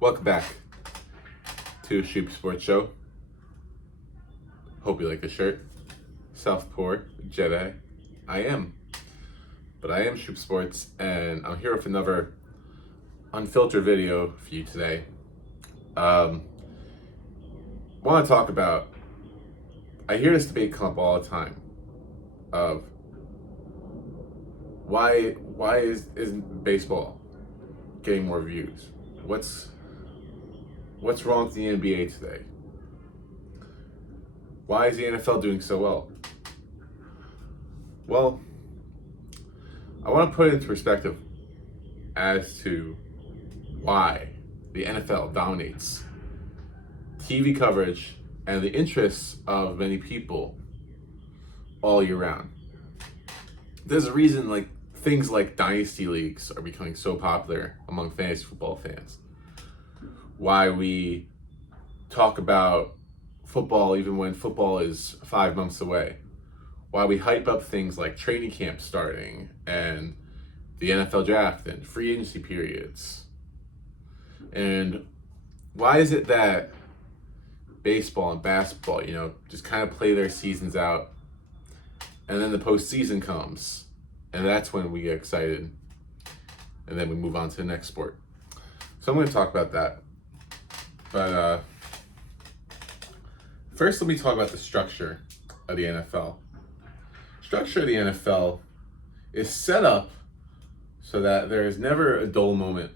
Welcome back to SCHUP Sports Show. Hope you like the shirt. Southport Jedi. I am. But I am SCHUP Sports, and I'm here with another unfiltered video for you today. Want to talk about, I hear this debate come up all the time of why isn't baseball getting more views? What's wrong with the NBA today? Why is the NFL doing so well? Well, I want to put it into perspective as to why the NFL dominates TV coverage and the interests of many people all year round. There's a reason things like dynasty leagues are becoming so popular among fantasy football fans. Why we talk about football even when football is 5 months away. Why we hype up things like training camp starting and the NFL draft and free agency periods. And why is it that baseball and basketball, just kind of play their seasons out, and then the postseason comes, and that's when we get excited, and then we move on to the next sport. So I'm going to talk about that. But first, let me talk about the structure of the NFL. Structure of the NFL is set up so that there is never a dull moment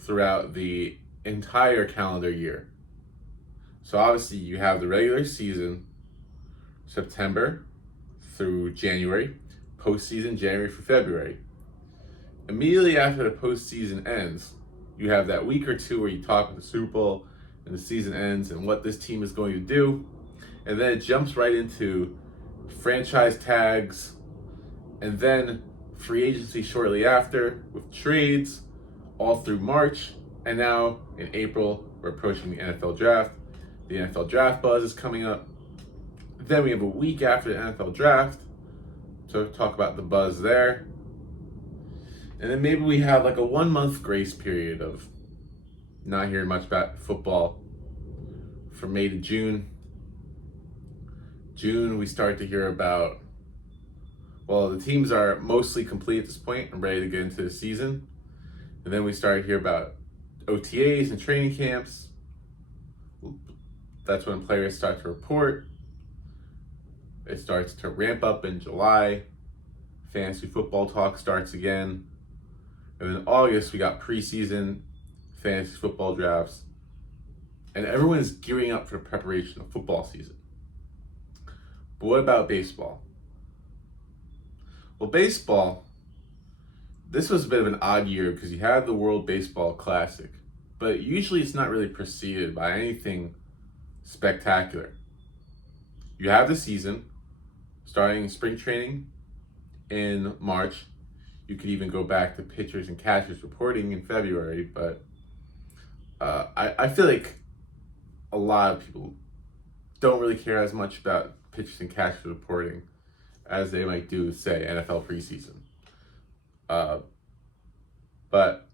throughout the entire calendar year. So obviously you have the regular season, September through January, postseason January through February. Immediately after the postseason ends, you have that week or two where you talk about the Super Bowl and the season ends and what this team is going to do. And then it jumps right into franchise tags and then free agency shortly after with trades all through March. And now in April, we're approaching the NFL draft. The NFL draft buzz is coming up. Then we have a week after the NFL draft to talk about the buzz there. And then maybe we have a 1 month grace period of not hearing much about football from May to June. June, we start to hear about, the teams are mostly complete at this point and ready to get into the season. And then we start to hear about OTAs and training camps. That's when players start to report. It starts to ramp up in July. Fantasy football talk starts again. And in August, we got preseason fantasy football drafts. And everyone is gearing up for the preparation of football season. But what about baseball? Well, baseball, this was a bit of an odd year because you had the World Baseball Classic. But usually it's not really preceded by anything spectacular. You have the season starting spring training in March. You could even go back to pitchers and catchers reporting in February, but I feel like a lot of people don't really care as much about pitchers and catchers reporting as they might do, say, NFL preseason. But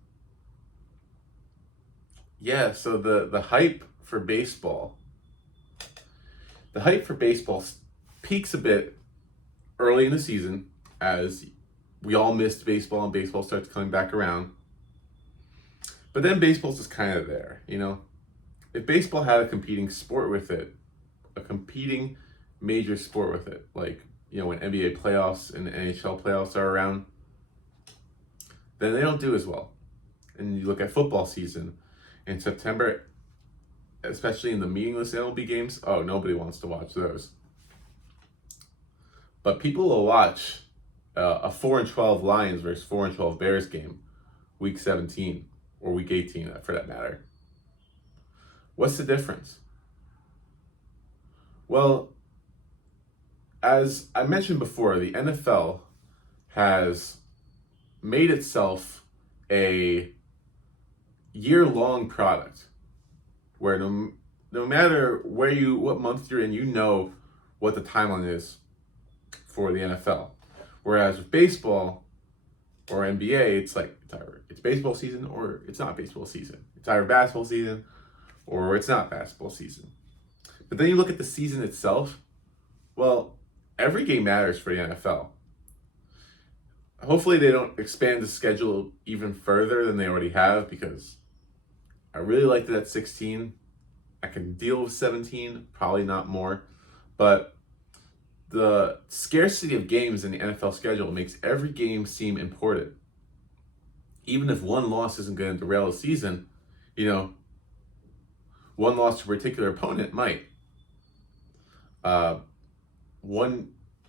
yeah, so the hype for baseball peaks a bit early in the season as we all missed baseball and baseball starts coming back around. But then baseball's just kind of there, If baseball had a competing sport with it, a competing major sport with it, when NBA playoffs and NHL playoffs are around, then they don't do as well. And you look at football season in September, especially in the meaningless MLB games, nobody wants to watch those. But people will watch a 4-12 Lions versus 4-12 Bears game, week 17 or week 18 for that matter. What's the difference? Well, as I mentioned before, the NFL has made itself a year-long product where no matter what month you're in, you know what the timeline is for the NFL. Whereas with baseball, Or NBA, it's like it's baseball season or it's not baseball season. It's either basketball season or it's not basketball season. But then you look at the season itself. Well, every game matters for the NFL. Hopefully they don't expand the schedule even further than they already have, because I really liked it at 16. I can deal with 17, probably not more. But the scarcity of games in the NFL schedule makes every game seem important. Even if one loss isn't going to derail the season, one loss to a particular opponent might.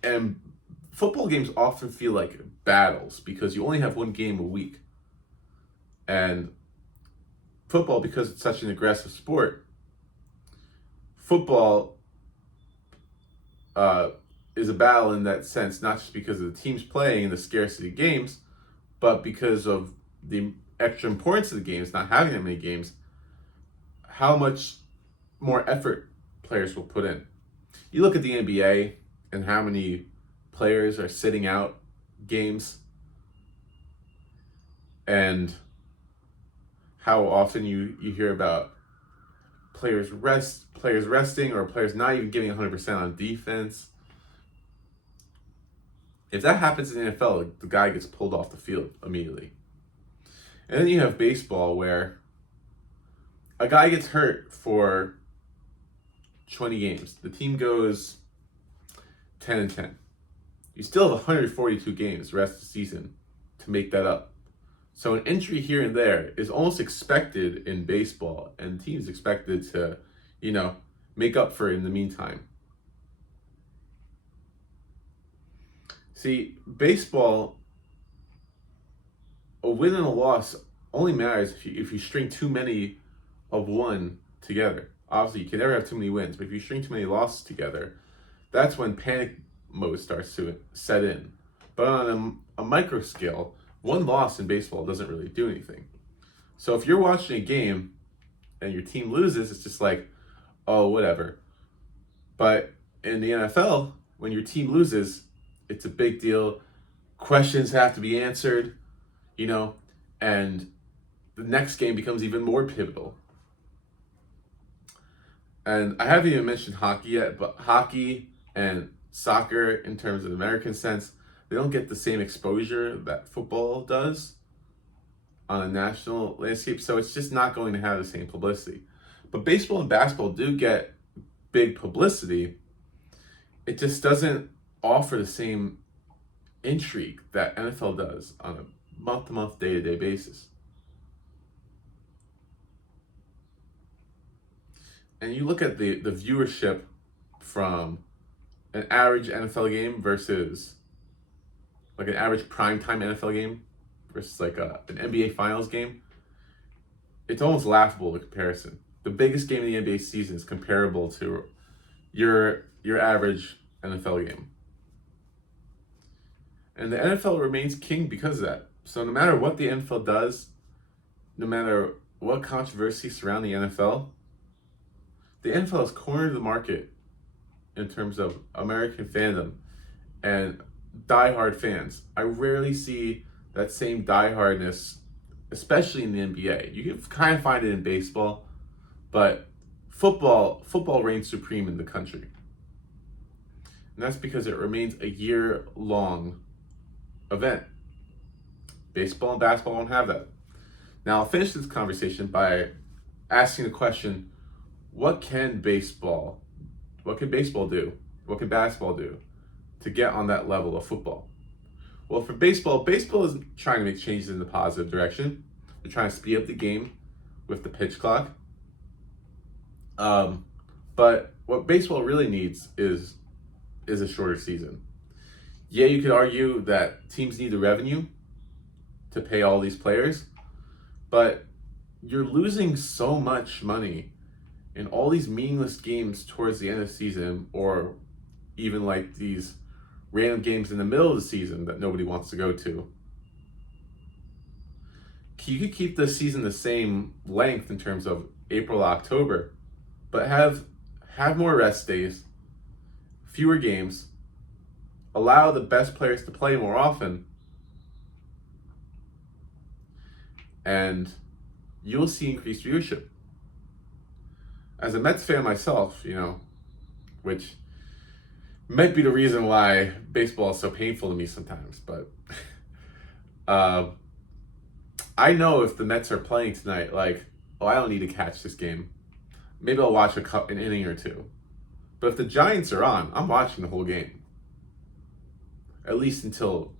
And football games often feel like battles because you only have one game a week. And football, because it's such an aggressive sport, football is a battle in that sense, not just because of the teams playing and the scarcity of games, but because of the extra importance of the games, not having that many games, how much more effort players will put in. You look at the NBA and how many players are sitting out games, and how often you hear about players resting, or players not even giving 100% on defense. If that happens in the NFL, the guy gets pulled off the field immediately. And then you have baseball, where a guy gets hurt for 20 games. The team goes 10-10. You still have 142 games the rest of the season to make that up. So an injury here and there is almost expected in baseball, and teams expected to, make up for it in the meantime. See, baseball, a win and a loss only matters if you string too many of one together. Obviously, you can never have too many wins, but if you string too many losses together, that's when panic mode starts to set in. But on a micro scale, one loss in baseball doesn't really do anything. So if you're watching a game and your team loses, it's just like, oh, whatever. But in the NFL, when your team loses, it's a big deal. Questions have to be answered, and the next game becomes even more pivotal. And I haven't even mentioned hockey yet, but hockey and soccer, in terms of the American sense, they don't get the same exposure that football does on a national landscape, so it's just not going to have the same publicity. But baseball and basketball do get big publicity. It just doesn't offer the same intrigue that NFL does on a month-to-month, day-to-day basis. And you look at the viewership from an average NFL game versus like an average primetime NFL game versus like an NBA Finals game, it's almost laughable, the comparison. The biggest game in the NBA season is comparable to your average NFL game. And the NFL remains king because of that. So no matter what the NFL does, no matter what controversies surround the NFL has cornered the market in terms of American fandom and diehard fans. I rarely see that same diehardness, especially in the NBA. You can kind of find it in baseball, but football reigns supreme in the country. And that's because it remains a year-long event. Baseball and basketball don't have that. Now, I'll finish this conversation by asking the question, what can baseball do? What can basketball do to get on that level of football? Well, for baseball is trying to make changes in the positive direction. They're trying to speed up the game with the pitch clock. But what baseball really needs is a shorter season. Yeah, you could argue that teams need the revenue to pay all these players, but you're losing so much money in all these meaningless games towards the end of the season, or even like these random games in the middle of the season that nobody wants to go to. You could keep the season the same length in terms of April, October, but have more rest days, fewer games, allow the best players to play more often, and you'll see increased viewership. As a Mets fan myself, which might be the reason why baseball is so painful to me sometimes, but I know if the Mets are playing tonight, I don't need to catch this game. Maybe I'll watch an inning or two. But if the Giants are on, I'm watching the whole game. At least until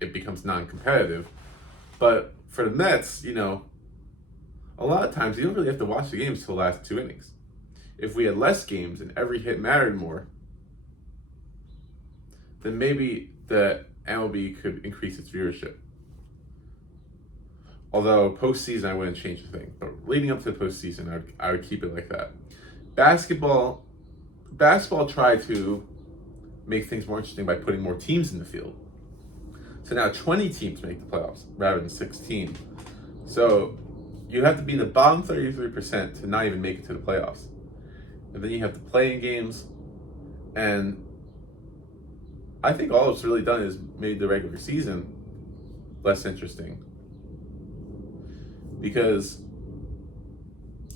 it becomes non-competitive. But for the Mets, a lot of times you don't really have to watch the games till the last 2 innings. If we had less games and every hit mattered more, then maybe the MLB could increase its viewership. Although postseason, I wouldn't change a thing. But leading up to the postseason, I would keep it like that. Basketball tried to make things more interesting by putting more teams in the field. So now 20 teams make the playoffs rather than 16. So you have to be in the bottom 33% to not even make it to the playoffs. And then you have the play-in games. And I think all it's really done is made the regular season less interesting. Because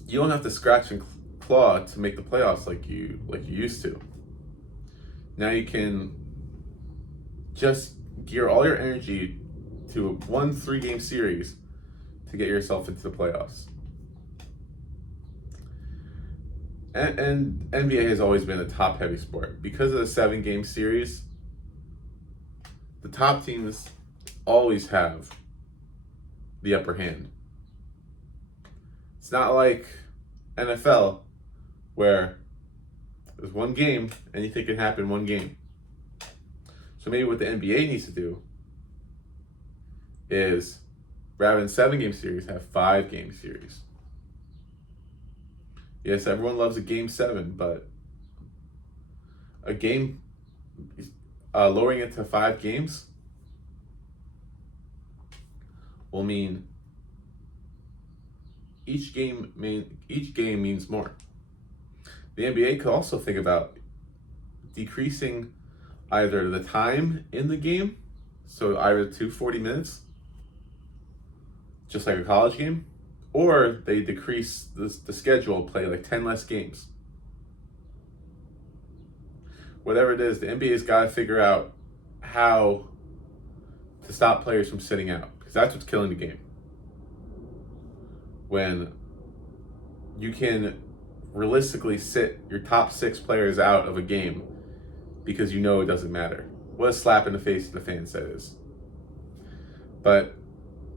you don't have to scratch and claw to make the playoffs like you used to. Now you can just gear all your energy to one 3-game series to get yourself into the playoffs. And NBA has always been a top-heavy sport. Because of the 7-game series, the top teams always have the upper hand. It's not like NFL, where there's one game, anything can happen in one game. So maybe what the NBA needs to do is, rather than 7-game series, have 5-game series. Yes, everyone loves a Game 7, but a game, lowering it to 5 games will mean each game means more. The NBA could also think about decreasing either the time in the game, so either to 40 minutes, just like a college game, or they decrease the schedule, play 10 less games. Whatever it is, the NBA's got to figure out how to stop players from sitting out, because that's what's killing the game. When you can realistically sit your top 6 players out of a game because it doesn't matter. What a slap in the face to the fans that is. But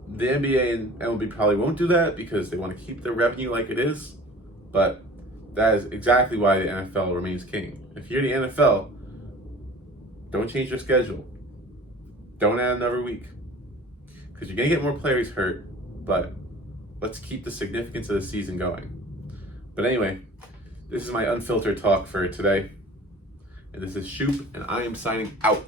the NBA and MLB probably won't do that because they want to keep their revenue like it is. But that is exactly why the NFL remains king. If you're the NFL, don't change your schedule. Don't add another week. Because you're going to get more players hurt, but let's keep the significance of the season going. But anyway, this is my unfiltered talk for today. And this is SCHUP, and I am signing out.